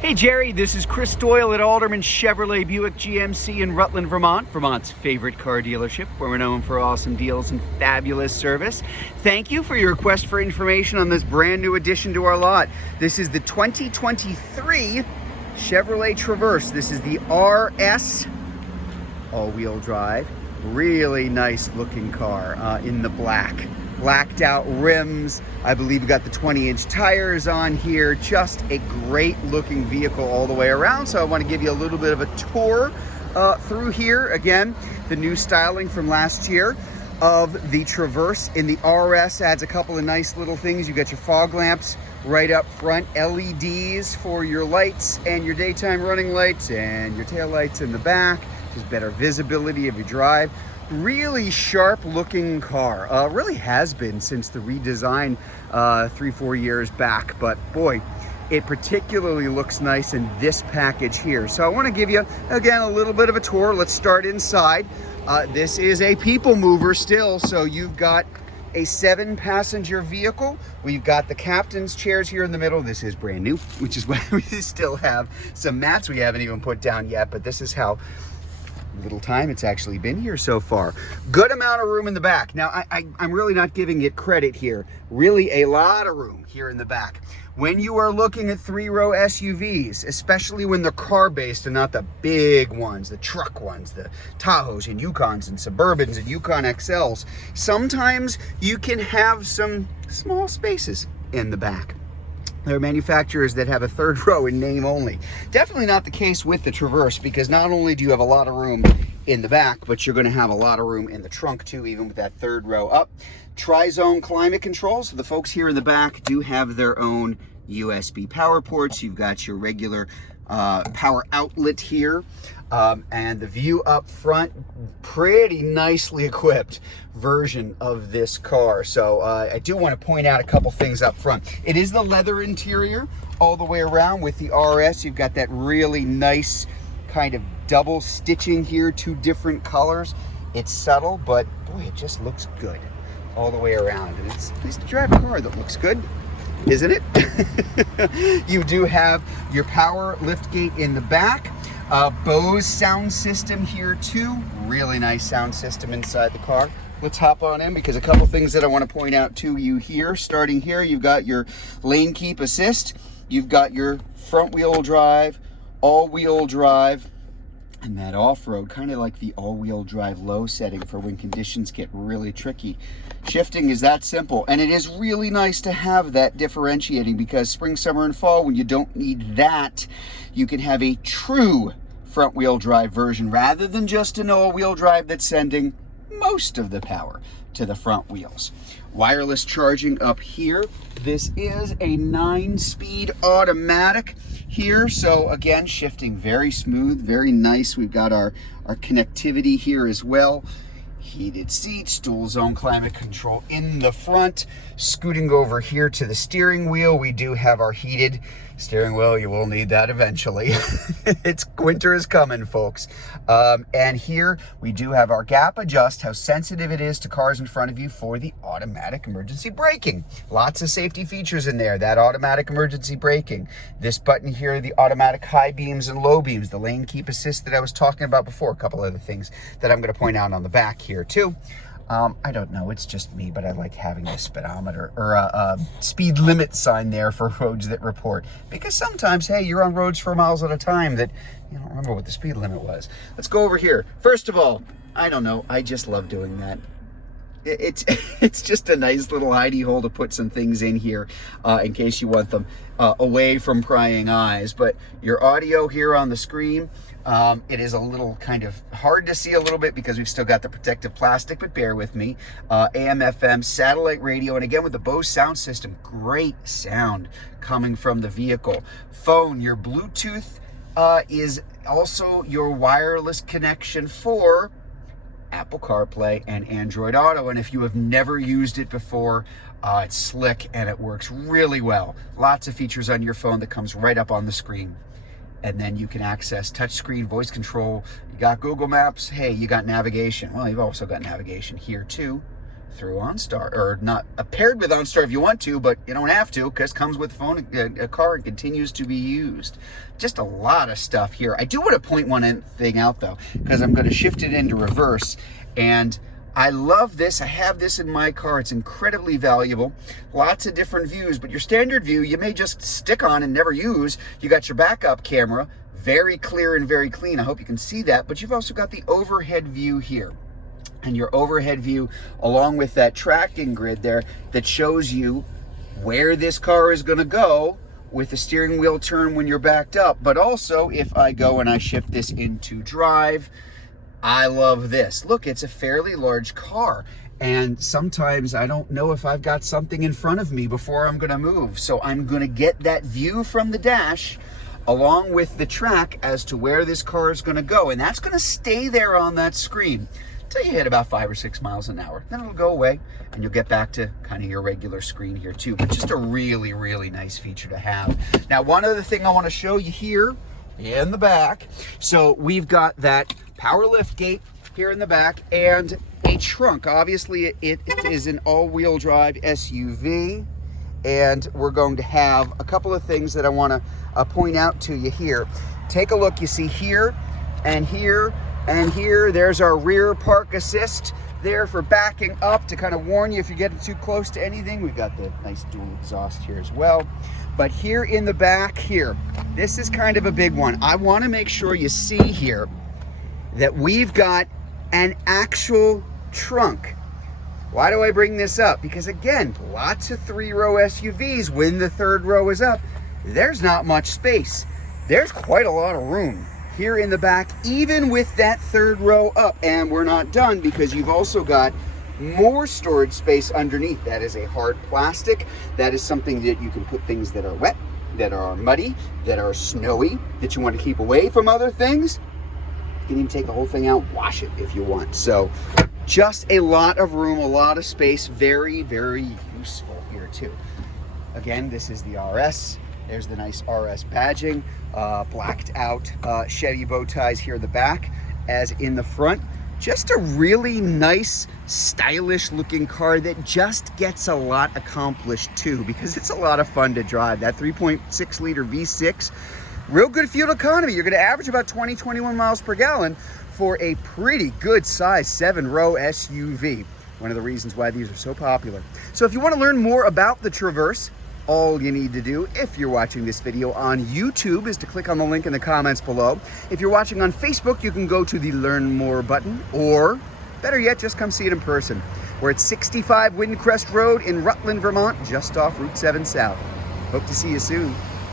Hey Jerry, this is Chris Doyle at Alderman Chevrolet Buick GMC in Rutland, Vermont, Vermont's favorite car dealership, where we're known for awesome deals and fabulous service. Thank you for your request for information on this brand new addition to our lot. This is the 2023 Chevrolet Traverse. This is the RS all-wheel drive. Really nice looking car in the black. Blacked out rims. I believe we got the 20-inch tires on here. Just a great looking vehicle all the way around. So I want to give you a little bit of a tour through here. Again, the new styling from last year of the Traverse in the RS adds a couple of nice little things. You got your fog lamps right up front, LEDs for your lights and your daytime running lights, and your tail lights in the back. Just better visibility of your drive. Really sharp looking car. Really has been since the redesign 3-4 years back, but boy, it particularly looks nice in this package here. So I want to give you again a little bit of a tour. Let's start inside. This is a people mover still, so you've got a 7-passenger vehicle. We've got the captain's chairs here in the middle. This is brand new, which is why we still have some mats we haven't even put down yet, but this is how little time it's actually been here so far. Good amount of room in the back. Now, I'm really not giving it credit here. Really a lot of room here in the back. When you are looking at 3-row SUVs, especially when they're car-based and not the big ones, the truck ones, the Tahoes and Yukons and Suburbans and Yukon XLs, sometimes you can have some small spaces in the back. There are manufacturers that have a 3rd row in name only. Definitely not the case with the Traverse, because not only do you have a lot of room in the back, but you're going to have a lot of room in the trunk too, even with that 3rd row up. Tri-zone climate control, so the folks here in the back do have their own USB power ports. You've got your regular power outlet here, and the view up front, pretty nicely equipped version of this car. So I do want to point out a couple things up front. It is the leather interior all the way around. With the RS, you've got that really nice kind of double stitching here, 2 different colors. It's subtle, but boy, it just looks good all the way around. And it's nice to drive a car that looks good, isn't it? You do have your power lift gate in the back. Bose sound system here too. Really nice sound system inside the car. Let's hop on in, because a couple things that I want to point out to you here. Starting here, you've got your lane keep assist. You've got your front wheel drive, all-wheel drive, and that off-road, kind of like the all-wheel drive low setting for when conditions get really tricky. Shifting is that simple, and it is really nice to have that differentiating, because spring, summer, and fall, when you don't need that, you can have a true front-wheel drive version rather than just an all-wheel drive that's sending most of the power to the front wheels. Wireless charging up here. This is a 9-speed automatic here, so again, shifting very smooth, very nice. We've got our connectivity here as well. Heated seats, dual zone climate control in the front. Scooting over here to the steering wheel, we do have our heated steering wheel. You will need that eventually. Winter is coming, folks. And here we do have our gap adjust, how sensitive it is to cars in front of you for the automatic emergency braking. Lots of safety features in there. That automatic emergency braking. This button here, the automatic high beams and low beams, the lane keep assist that I was talking about before. A couple other things that I'm going to point out on the back here too. I don't know, it's just me, but I like having a speedometer or a speed limit sign there for roads that report, because sometimes, hey, you're on roads for miles at a time that you don't remember what the speed limit was. Let's go over here. First of all, I don't know, I just love doing that. It's just a nice little hidey hole to put some things in here in case you want them away from prying eyes. But your audio here on the screen, it is a little kind of hard to see a little bit because we've still got the protective plastic, but bear with me. AM, FM, satellite radio, and again with the Bose sound system, great sound coming from the vehicle. Phone, your Bluetooth is also your wireless connection for Apple CarPlay and Android Auto. And if you have never used it before, it's slick and it works really well. Lots of features on your phone that comes right up on the screen. And then you can access touchscreen voice control. You got Google Maps. Hey, you got navigation. Well, you've also got navigation here too. through OnStar, or not paired with OnStar if you want to, but you don't have to because it comes with a car and continues to be used. Just a lot of stuff here. I do want to point one thing out though, because I'm going to shift it into reverse, and I love this. I have this in my car. It's incredibly valuable. Lots of different views, but your standard view you may just stick on and never use. You got your backup camera, very clear and very clean. I hope you can see that, but you've also got the overhead view here. And your overhead view, along with that tracking grid there that shows you where this car is going to go with the steering wheel turn when you're backed up. But also, if I go and I shift this into drive, I love this. Look, it's a fairly large car. And sometimes I don't know if I've got something in front of me before I'm going to move. So I'm going to get that view from the dash along with the track as to where this car is going to go. And that's going to stay there on that screen until you hit about 5 or 6 miles an hour. Then it'll go away and you'll get back to kind of your regular screen here too. But just a really, really nice feature to have. Now, one other thing I want to show you here in the back. So we've got that power lift gate here in the back and a trunk. Obviously, it is an all-wheel drive SUV. And we're going to have a couple of things that I want to point out to you here. Take a look. You see here and here and here, there's our rear park assist there for backing up to kind of warn you if you're getting too close to anything. We've got the nice dual exhaust here as well. But here in the back here, this is kind of a big one. I want to make sure you see here that we've got an actual trunk. Why do I bring this up? Because again, lots of 3-row SUVs, when the 3rd row is up, there's not much space. There's quite a lot of room here in the back, even with that 3rd row up. And we're not done, because you've also got more storage space underneath. That is a hard plastic. That is something that you can put things that are wet, that are muddy, that are snowy, that you want to keep away from other things. You can even take the whole thing out, wash it if you want. So just a lot of room, a lot of space. Very, very useful here too. Again, this is the RS. There's the nice RS badging, blacked out Chevy bow ties here in the back as in the front. Just a really nice, stylish looking car that just gets a lot accomplished too, because it's a lot of fun to drive. That 3.6 liter V6, real good fuel economy. You're gonna average about 20, 21 miles per gallon for a pretty good size 7-row SUV. One of the reasons why these are so popular. So if you want to learn more about the Traverse, all you need to do, if you're watching this video on YouTube, is to click on the link in the comments below. If you're watching on Facebook, you can go to the Learn More button, or better yet, just come see it in person. We're at 65 Windcrest Road in Rutland, Vermont, just off Route 7 South. Hope to see you soon.